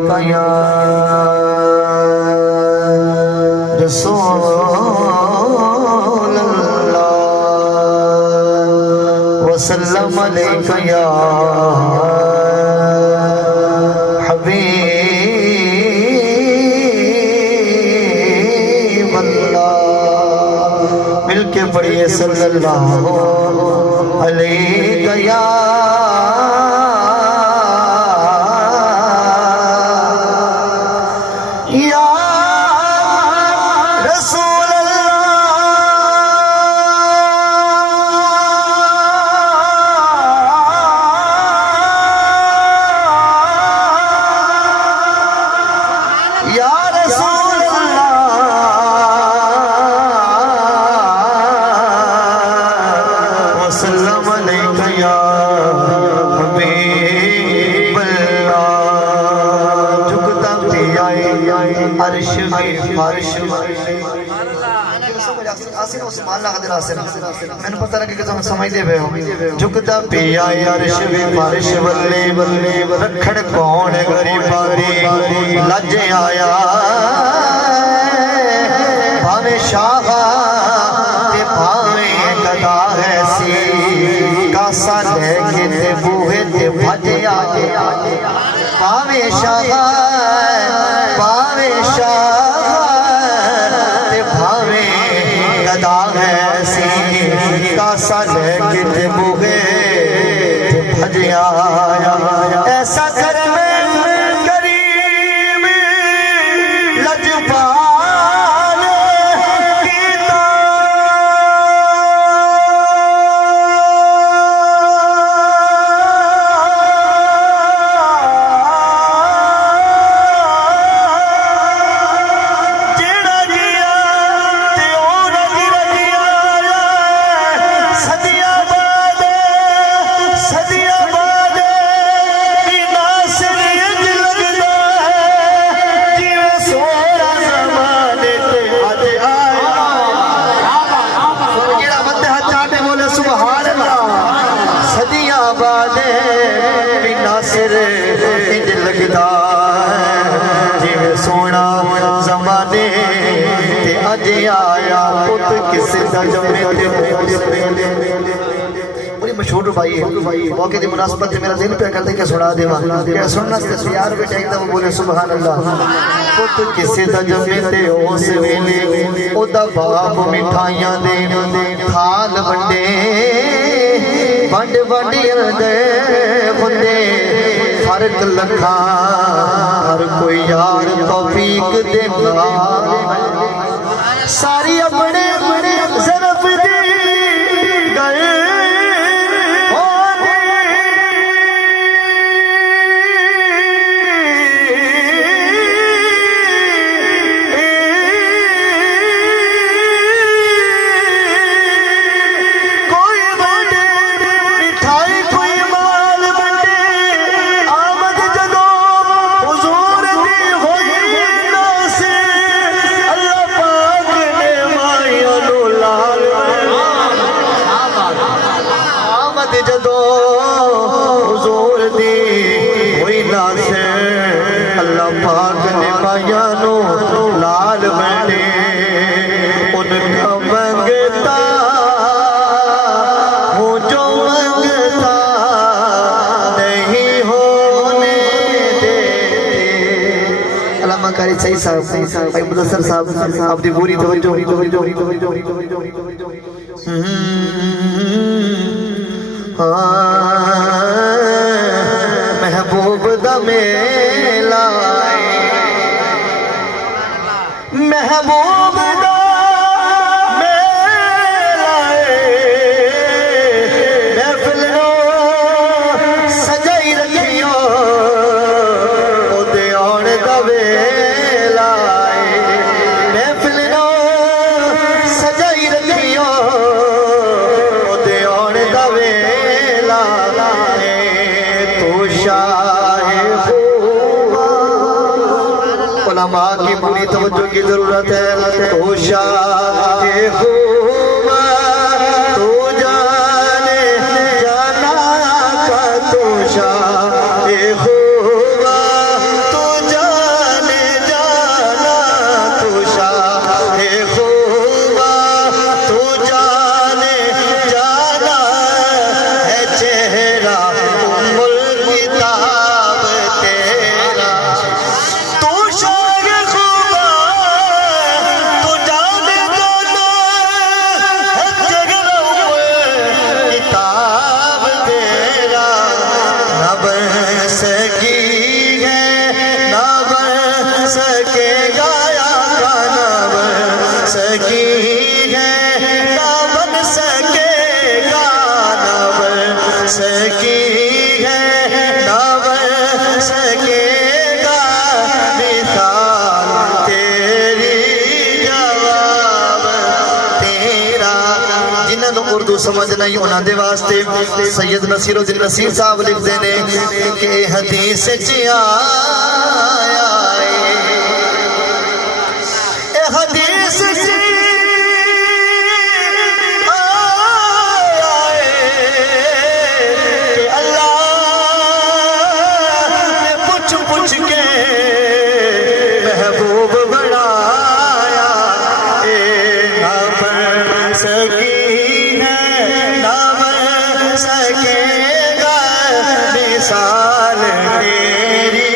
या रसूल अल्लाह वसल्लम अलैका या हबीब अल्लाह। मिलके पढ़िए सल्लल्लाहु अलैका या मैंने पता लगे कि तुम समझते पे हो। झुकता पिया अर्श वे बारिश बल्ले बल्ले रखड़ कौन गरीबा दी लज आया भावे शाह ते भावे गदा है सी कासा लेके ते बूहे ते भज आए भावे शाह कासा लेके ते बूहे भज आया ऐसा कर करीम लजपाल कीता जेड़ा जिया ते ओ रजी रजिया सोना जमाने ते अजे आया पुत किसे दा जमे ते बड़ी मशहूर भाई है मौके की मुनासबत से मेरा दिल पे करते के सुना देवा क्या सुनना तैयार बैठा एकदम बोले सुभान अल्लाह। पुत किसे दा जमे ते उस वेले ओदा बाप मिठाइयां दे थाल वंडे वंड वंडियंदे बंदे फर्क लखा हर कोई यार तौफीक दे सारी अपने ज़रफ़ दी गए अल्लाह पाक ने माया नो लाल बने उनका मंगता हूँ जो मंगता नहीं होने देते। अल्लाह कारी सही साहब भाई मुदस्सर साहब अपनी पूरी तवज्जो महबूब दा मेला महबूब दा मेला महफिल नो सजाई रखियो ओदे आउण दा वेला महफिल नो सजाई रखियो ओदे आउण दा वेला उलमा की पूरी तवज्जो की जरूरत है। तो शाहे खूबा तू जाने जाना का तू शाहे खूबा तू समझ नहीं उन्होंने वास्ते सैयद नसीरुद्दीन नसीर साहब लिखते ने कि हदीस च आया ए हदीस च आया कि अल्लाह ने पूछ पूछ के महबूब बनाया ए ना बन सकी है ना बन सकेगा मिसाल तेरी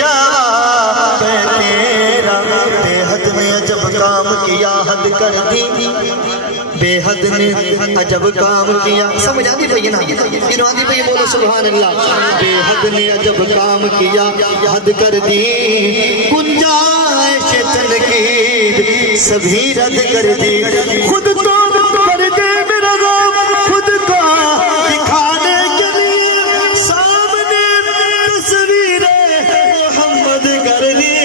जवाब तेरा बेहद ने अजब काम किया हद कर दी बेहद ने अजब काम किया समझ आती भैया ना इन आती भैया बोलो सुभान अल्लाह बेहद ने अजब काम किया हद कर दी गुंजाइश तनकीद सभी रद्द कर दी खुद तो कर दे मेरा गम खुद को दिखाने के लिए सामने तस्वीरें मोहम्मद कर दी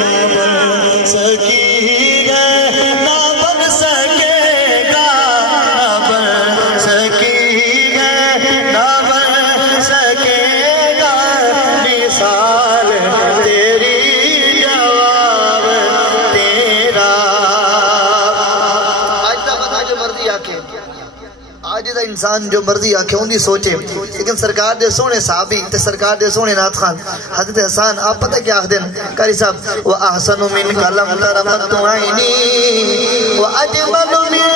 ना बन सकी है ना बन सकेगा ना बन सकी है ना बन सकेगा मिसाल तेरी जवाब तेरा आज दा इंसान जो मर्जी आखे उनकी सोचे लेकिन सरकार दे सोने साहबी ते सरकार दे सोने नाथ खान हजरत हसन आप पता क्या आखदे कारी साहब व अहसनु मिन कलम तरफत आईनी व अजमलु मिन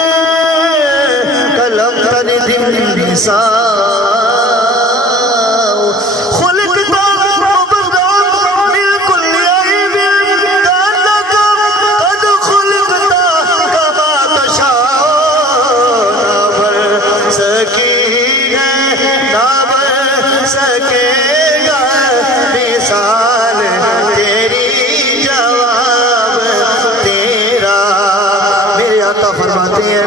कलम तरिदिन निसा खुलकता मुबरम मिन कुल्ली ऐबिन कानका कद खुलकता कमा तशाओ सकी है ना बन सकेगा मिसाल तेरी जवाब तेरा मेरे आका फरमाते हैं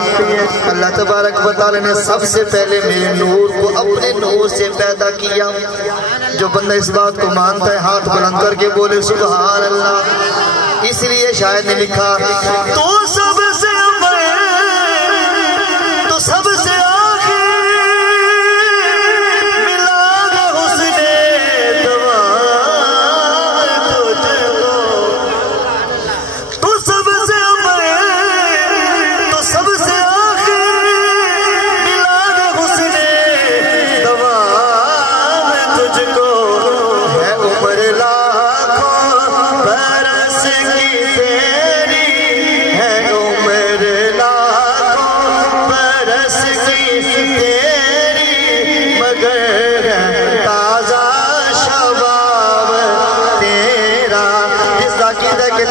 अल्लाह तबारक व तआला ने सबसे पहले मेरे नूर को अपने नूर से पैदा किया जो बंदा इस बात को मानता है हाथ बुलंद करके बोले सुभान अल्लाह इसलिए शायद ने लिखा तो सबसे तो सबसे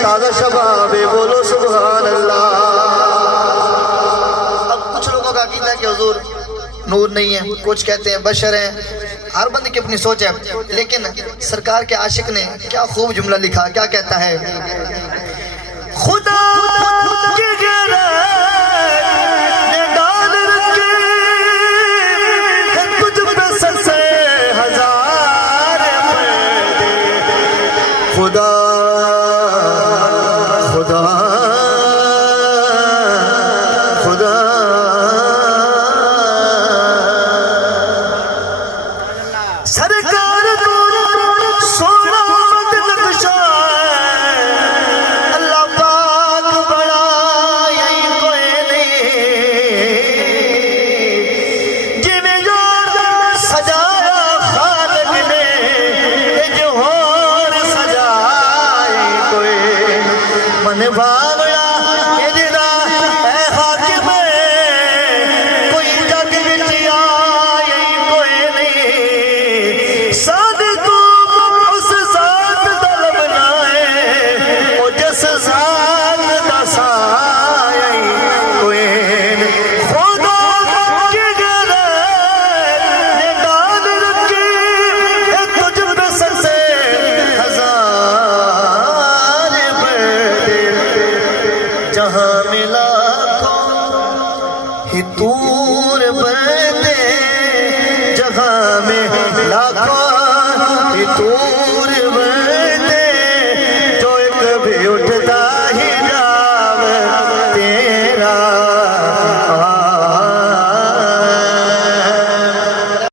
ताज़ा शबाब बोलो सुभान अल्लाह। अब कुछ लोगों का अकीदा है कि हुजूर नूर नहीं है, कुछ कहते हैं बशर हैं, हर बंदे की अपनी सोच है। लेकिन सरकार के आशिक ने क्या खूब जुमला लिखा, क्या कहता है, खुदा की ने डाल रखे है तुझ पे सबसे हजार पर्दे, खुदा खुदा खुदा सरकार को सोना मत नक्शा अल्लाह पाक बड़ा यही कोई नहीं जिन्हें यार सजाया खालिक ने जो और सजाए कोई मन भावड़ा एदा है हाकिम कोई जग विच आए कोई नहीं सादे तू उस जात दा लबना है ओ जिस जात दा साए कोई नहीं खुदा की गैरत ने डाल रखी है तुझ पे सबसे हजार पर्दे जहां मिला ही तूर पर्दे जहां में लाखों ही तूर